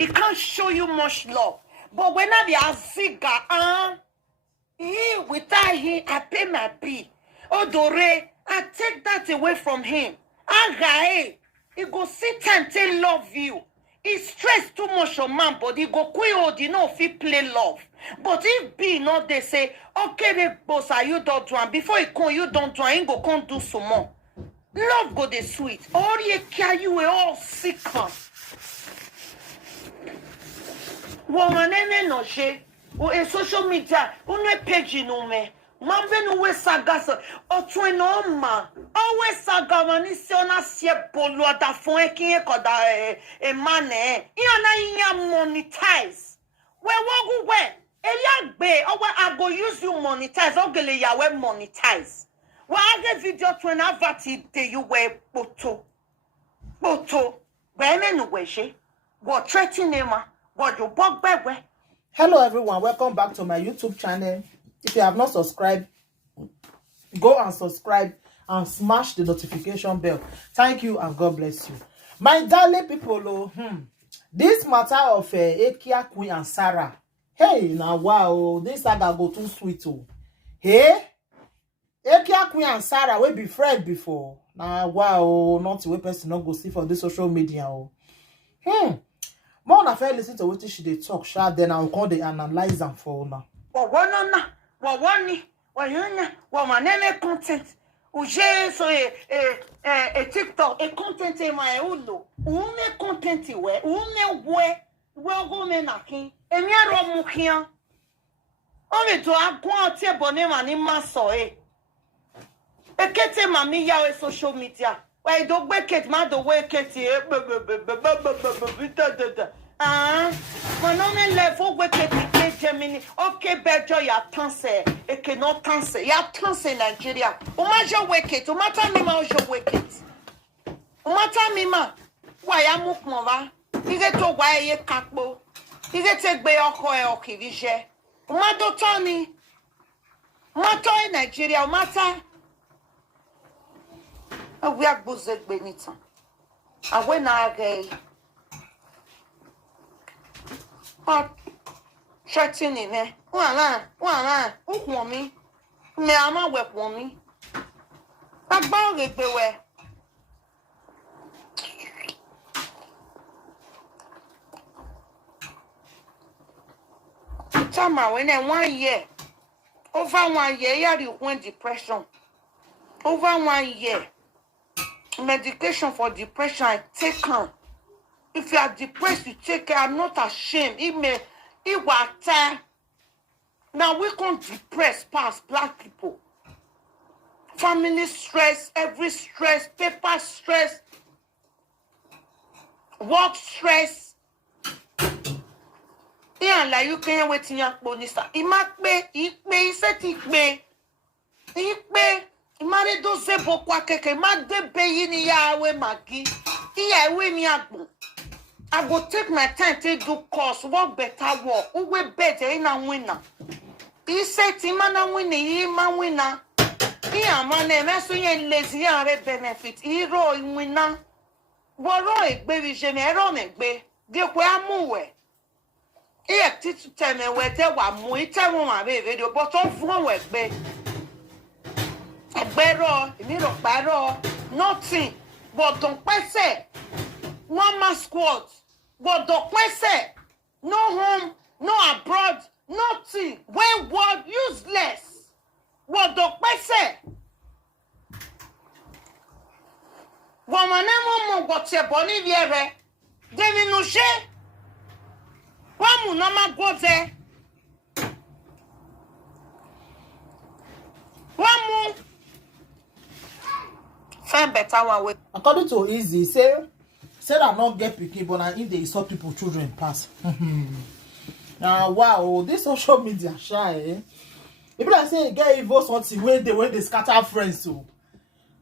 He can't show you much love. But when I be a zigga, without him, I pay my bill. Odore, I take that away from him. He go sit and take love you. He stress too much on man, but he go quit, you know, if he play love. But if be not, they say, okay, the boss, you don't do it. Before he come, you don't do it, he go come do some more. Love go the sweet. All you care, you are all sick. Woman, no she. O social media, no page no me. Mambe no we sagas. O tu no ma. Always saga mani se ona sie polo da fon e kin e koda e mane. Iana monetize. We wogu we. Elia gbe. Owe I go use you monetize. Ogele ya we monetize. Wa age video to an avati de you we poto. Poto. We no we she. What threatening him? What you bug baby? Hello everyone, welcome back to my YouTube channel. If you have not subscribed, go and subscribe and smash the notification bell. Thank you and God bless you. My darling people, this matter of Ekia Queen and Sarah. Hey, now wow, this saga go too sweet. Oh. Hey, Ekia Queen and Sarah we be friends before. Now wow, not the way person not go see for this social media. Oh. More na fair listen to what she dey talk, sha, then I'll call the analyze them for now. Manene content. Uje so TikTok e content e ma e ulo. Une content we, une we go me na kin. Emi aro mu kian. O me to agun ati ebone ma ni ma so e. Ekete mami ya we social media. Why do wicked man the wicked Manome level wicked Germany. Okay, better ya tanse. It cannot tanse. Ya tanse Nigeria. Umaja wicked. Umata mima ujo wicked. Umata mima. Why amuk mova? Ige to why ye kakbo. Ige take be oko e okivije. Umato tani. Umato in Nigeria. Umata. We are buzzed benita. And when I gay, but chatting in there, one woman, me ama web woman. I bow it beware. Tama when I 1 year, over 1 year, you went depression. Over 1 year. Medication for depression, I take on. If you are depressed, you take it. I'm not ashamed. It was time. Now we can't depress past black people. Family stress, every stress, paper stress, work stress. Yeah, like you can't wait in your bonista. He said Imare do se bokwa keke ma de beyi ni ya we magi. Iya we mi agbon. I go take my time to do course, work better work. Uwe better in a winner. He said mana winner, he man winner. Iya man me so yen lazy and benefit. He ro in winner. Woro egbe vi je me ro me gbe. De ko amuwe. Iya titu teme we de wa mu ite won ma be video but on fun we gbe. Nothing but don't say one man squad, but don't say no home, no abroad, nothing. When word useless, what don't say. Woman, no more got your bonnie viere. Demi no she. One mama go there. One more. Find better one way. According to Easy, say that not get picky, but now if they saw people children pass. Now wow, this social media shy. People are saying get evil something when they scatter friends too.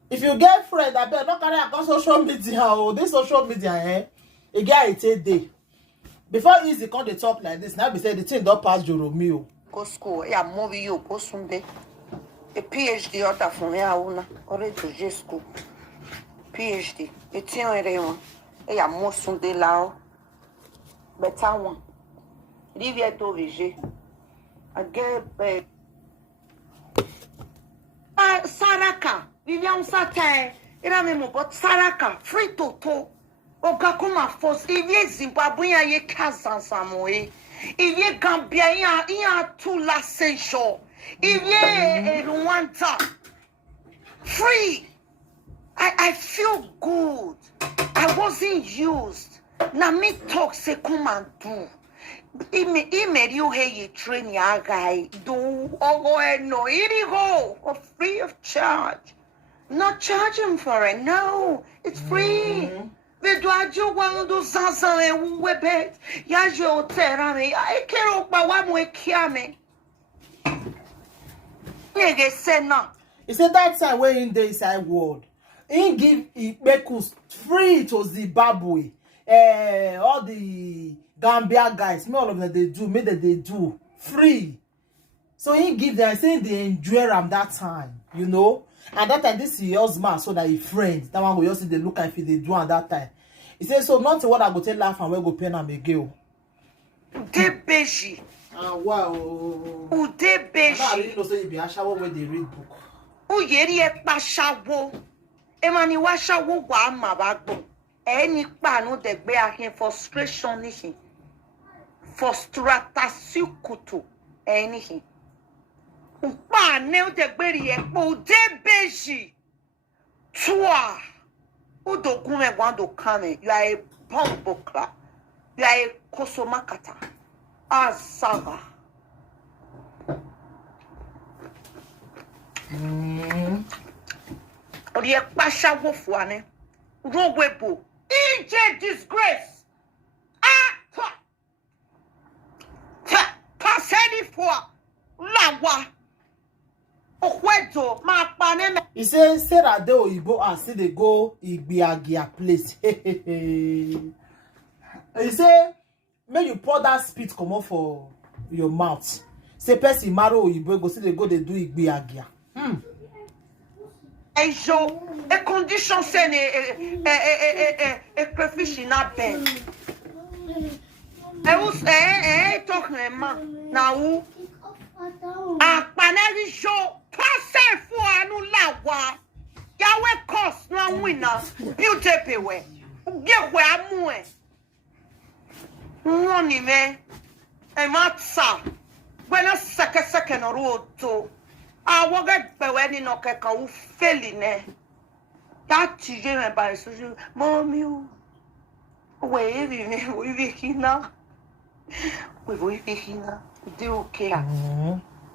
If you get friends, I bet not carry account social media. Oh, this social media, a guy it a day. Before Easy come the top like this, now be say the thing don't pass Jeromeo. Go school, yeah, movie you go Sunday. A PhD order from here, already to J school. PhD. It's in one. Hey, I'm more soon de lao. Better one. Rivière to VG. I get Saraka. Vivian Satin. Ira memo, but Saraka. Free toto. Ogakuma force. Il y a Zimbabwe, il y a Kazan Samoe. Il y a Gambia, il y a tout la Saint-Jean. Il y a Rwanda. Free. I feel good. I wasn't used. Now me talk say come and do. Ime you hey train ya guy do no it go free of charge. Not charging for it. No, it's free. We do a job one do zansan e webet. Ya jo terame. I care about what we kiame. Nigga said no. He said that time when in the inside world. He give Ibekus free to Zimbabwe. All the Gambia guys, all of them they do, made that they do free. So he give them, saying they enjoy them that time, you know. And that time this is husband, so that he friends. That one we also they look at if they do at that time. He says so not what I go tell laugh and we go pen and again. De beji. Wow. Ude beji. I really know say you be a shower when they read book. Uyeri e pa shawo. Emani wa shawo wa mabagbo. Any panu de gbe ahin frustration nihin. Frustration kutu enihin. Upa ne o de gbe ri e po de beji. Tua. Udo gume gwando kame. You are a bombokla. You are a kosomakata. Asaga. Oye pasha wofuane. Rogwebo. EJ disgrace. Paseni for lawa. Okwedo ma paneme. He says Sarah de Oyibo and see they go Igbiagia place. He say make you pour that spit come off for your mouth. Say person marry Oyibo go see they go they do Igbiagia. Ejo e condition sen e crayfish na ben. E us talk ma na u apaneri jo pase fu anu lawa yawe cost na winner beauty pewe gehwe amu e woni me e matsa bueno seke no roto I walk at Beweni no keka u feline. That children me by so mommy we hina. We hina. Do okay.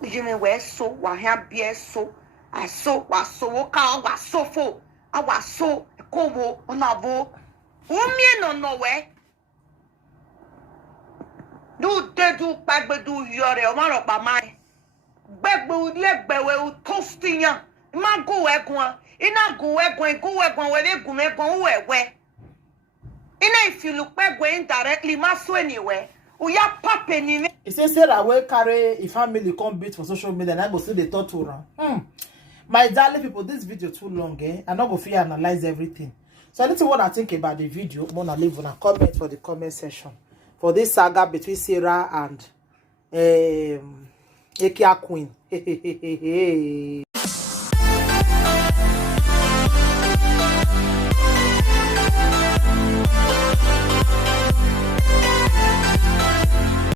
You me we so wa hia bie so. I so wa so ka wa so fo. I was so kobo onabo. Umie no we. Do de do pagbe do yore o ma ro pa mai. Begbe legbewe u tostinya ma go egun ina go egun we le gun egun wewe ina if you look pegwe indirectly ma so anywhere u ya pape ni. He says Sarah will carry a family come beat for social media and I go see the thought to run. My darling people, this video too long, I'm not going to analyze everything. So anything what I think about the video, I'm gonna leave on a comment for the comment section for this saga between Sarah and Ekia Queen.